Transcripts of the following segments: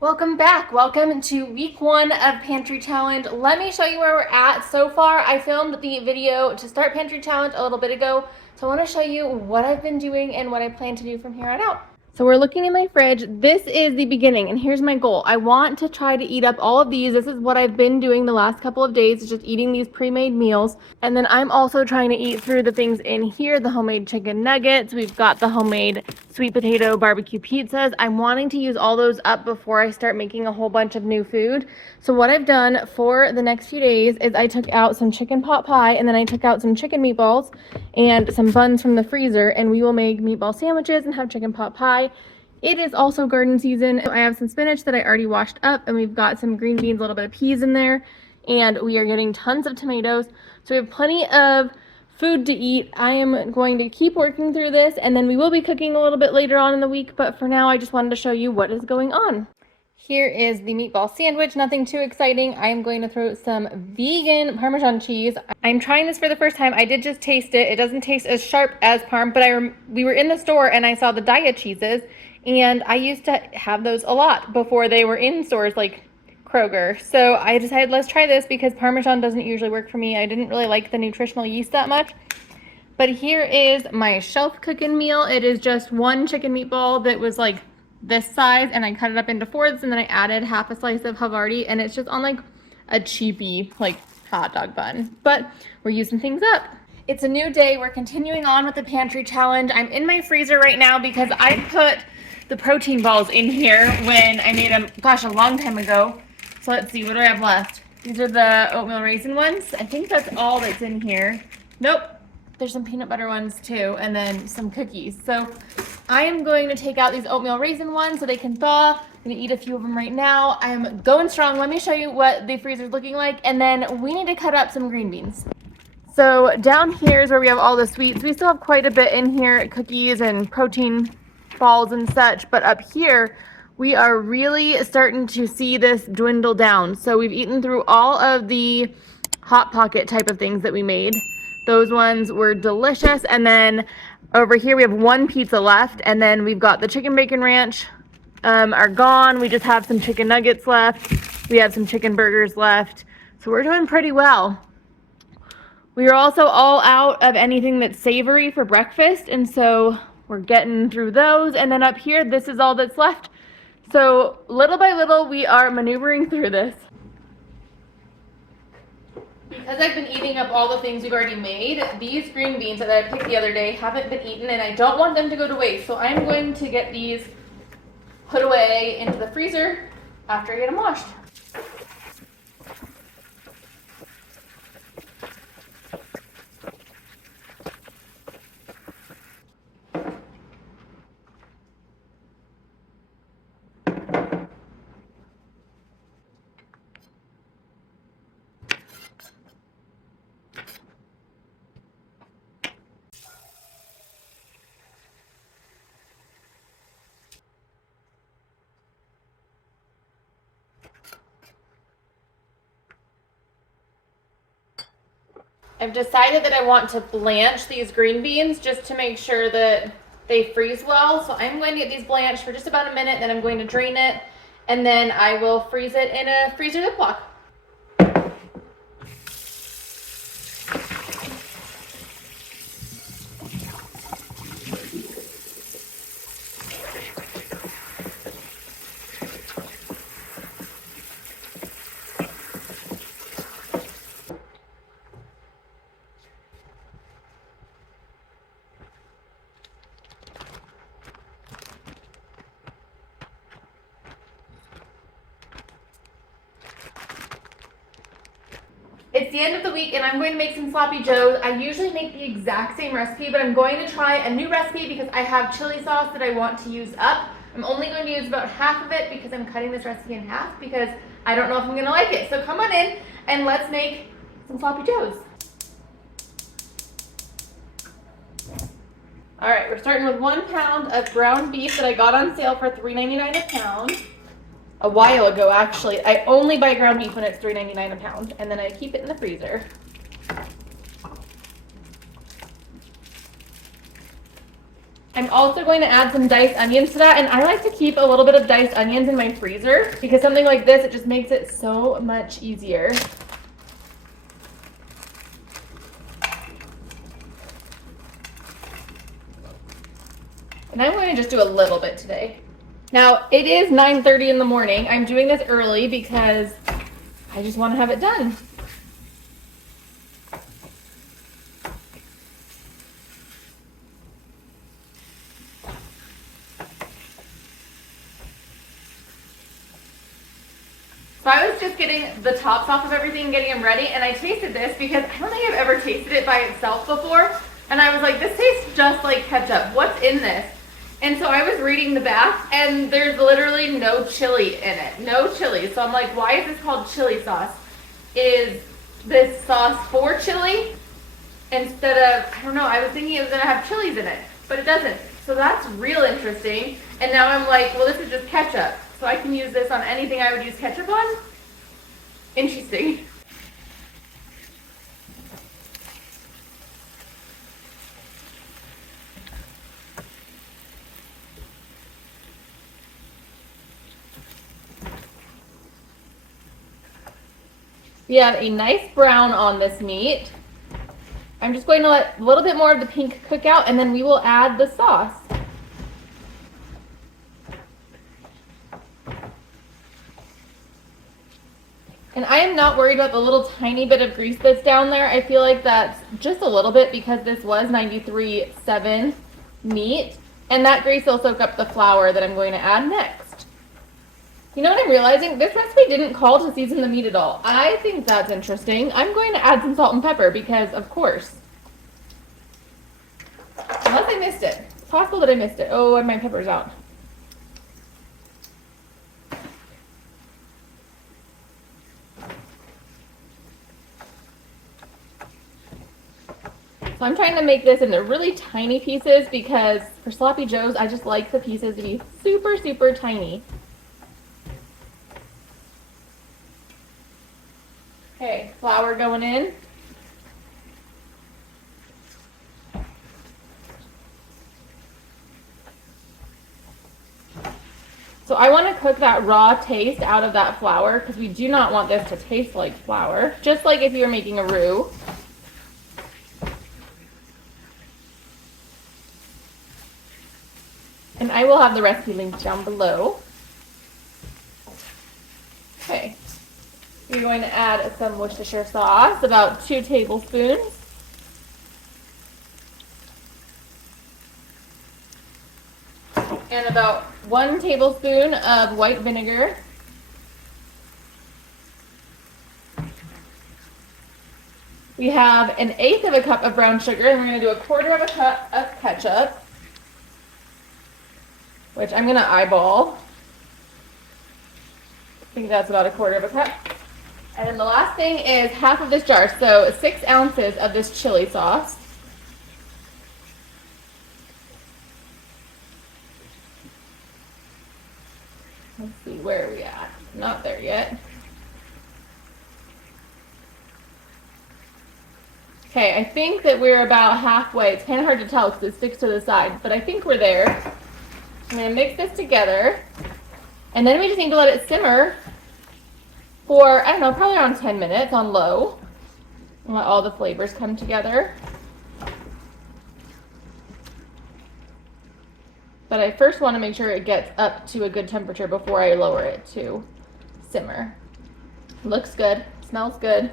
Welcome back. Welcome to week 1 of Pantry Challenge. Let me show you where we're at so far. I filmed the video to start Pantry Challenge a little bit ago, so I want to show you what I've been doing and what I plan to do from here on out. So we're looking in my fridge. This is the beginning, and here's my goal. I want to try to eat up all of these. This is what I've been doing the last couple of days, just eating these pre-made meals. And then I'm also trying to eat through the things in here, the homemade chicken nuggets. We've got the homemade sweet potato barbecue pizzas. I'm wanting to use all those up before I start making a whole bunch of new food. So what I've done for the next few days is I took out some chicken pot pie, and then I took out some chicken meatballs and some buns from the freezer, and we will make meatball sandwiches and have chicken pot pie. It is also garden season. I have some spinach that I already washed up, and we've got some green beans, a little bit of peas in there, and we are getting tons of tomatoes. So we have plenty of food to eat. I am going to keep working through this, and then we will be cooking a little bit later on in the week, but for now I just wanted to show you what is going on. Here is the meatball sandwich, nothing too exciting. I am going to throw some vegan Parmesan cheese. I'm trying this for the first time. I did just taste it. It doesn't taste as sharp as Parm, but we were in the store and I saw the diet cheeses, and I used to have those a lot before they were in stores like Kroger. So I decided let's try this because Parmesan doesn't usually work for me. I didn't really like the nutritional yeast that much. But here is my shelf cooking meal. It is just one chicken meatball that was like this size, and I cut it up into fourths, and then I added half a slice of Havarti, and it's just on like a cheapy like hot dog bun. But we're using things up. It's a new day. We're continuing on with the pantry challenge. I'm in my freezer right now because I put the protein balls in here when I made them, gosh, a long time ago. So let's see, what do I have left? These are the oatmeal raisin ones. I think that's all that's in here. Nope. There's some peanut butter ones too, and then some cookies. So I am going to take out these oatmeal raisin ones so they can thaw. I'm gonna eat a few of them right now. I am going strong. Let me show you what the freezer's looking like, and then we need to cut up some green beans. So down here is where we have all the sweets. We still have quite a bit in here, cookies and protein balls and such, but up here we are really starting to see this dwindle down. So we've eaten through all of the Hot Pocket type of things that we made. Those ones were delicious. And then over here we have one pizza left, and then we've got the chicken bacon ranch are gone. We just have some chicken nuggets left. We have some chicken burgers left. So we're doing pretty well. We are also all out of anything that's savory for breakfast, and so we're getting through those. And then up here, this is all that's left. So little by little, we are maneuvering through this. Because I've been eating up all the things we've already made, these green beans that I picked the other day haven't been eaten, and I don't want them to go to waste. So I'm going to get these put away into the freezer after I get them washed. I've decided that I want to blanch these green beans just to make sure that they freeze well. So I'm going to get these blanched for just about a minute, then I'm going to drain it, and then I will freeze it in a freezer Ziploc. It's the end of the week and I'm going to make some sloppy joes. I usually make the exact same recipe, but I'm going to try a new recipe because I have chili sauce that I want to use up. I'm only going to use about half of it because I'm cutting this recipe in half because I don't know if I'm going to like it. So come on in and let's make some sloppy joes. All right, we're starting with 1 pound of ground beef that I got on sale for $3.99 a pound. A while ago, actually. I only buy ground beef when it's $3.99 a pound, and then I keep it in the freezer. I'm also going to add some diced onions to that, and I like to keep a little bit of diced onions in my freezer because something like this, it just makes it so much easier. And I'm going to just do a little bit today. Now, it is 9:30 in the morning. I'm doing this early because I just want to have it done. So I was just getting the tops off of everything, getting them ready, and I tasted this because I don't think I've ever tasted it by itself before. And I was like, this tastes just like ketchup. What's in this? And so I was reading the back, and there's literally no chili in it. No chili. So I'm like, why is this called chili sauce? Is this sauce for chili instead of, I don't know, I was thinking it was going to have chilies in it, but it doesn't. So that's real interesting. And now I'm like, well, this is just ketchup. So I can use this on anything I would use ketchup on? Interesting. We have a nice brown on this meat. I'm just going to let a little bit more of the pink cook out, and then we will add the sauce. And I am not worried about the little tiny bit of grease that's down there. I feel like that's just a little bit because this was 93.7 meat. And that grease will soak up the flour that I'm going to add next. You know what I'm realizing? This recipe didn't call to season the meat at all. I think that's interesting. I'm going to add some salt and pepper because, of course. Unless I missed it. It's possible that I missed it. Oh, and my pepper's out. So I'm trying to make this into really tiny pieces because for sloppy joes, I just like the pieces to be super, super tiny. Okay, flour going in. So I want to cook that raw taste out of that flour because we do not want this to taste like flour, just like if you were making a roux. And I will have the recipe linked down below. Okay. We're going to add some Worcestershire sauce, about 2 tablespoons. And about 1 tablespoon of white vinegar. We have 1/8 of a cup of brown sugar, and we're going to do 1/4 of a cup of ketchup, which I'm going to eyeball. I think that's about 1/4 of a cup. And then the last thing is half of this jar, so 6 ounces of this chili sauce. Let's see, where are we at? Not there yet. Okay, I think that we're about halfway. It's kind of hard to tell because it sticks to the side, but I think we're there. I'm going to mix this together, and then we just need to let it simmer for, I don't know, probably around 10 minutes on low, and let all the flavors come together. But I first want to make sure it gets up to a good temperature before I lower it to simmer. Looks good, smells good.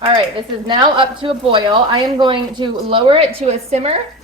All right, this is now up to a boil. I am going to lower it to a simmer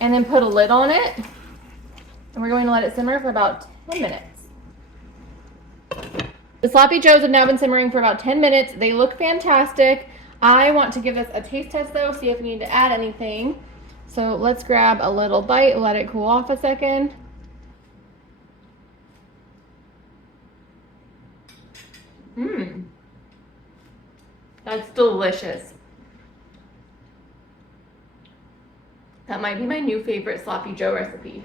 and then put a lid on it. And we're going to let it simmer for about 10 minutes. The sloppy joes have now been simmering for about 10 minutes. They look fantastic. I want to give this a taste test though, see if we need to add anything. So let's grab a little bite, let it cool off a second. Mmm. That's delicious. That might be my new favorite Sloppy Joe recipe.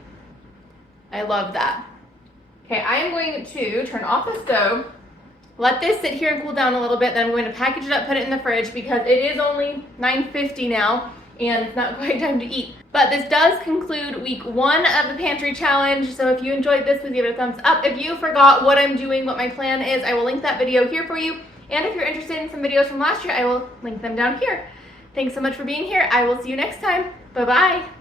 I love that. Okay, I am going to turn off the stove, let this sit here and cool down a little bit, then I'm going to package it up, put it in the fridge because it is only 9:50 now and it's not quite time to eat. But this does conclude week 1 of the Pantry Challenge, so if you enjoyed this, please give it a thumbs up. If you forgot what I'm doing, what my plan is, I will link that video here for you. And if you're interested in some videos from last year, I will link them down here. Thanks so much for being here. I will see you next time. Bye-bye.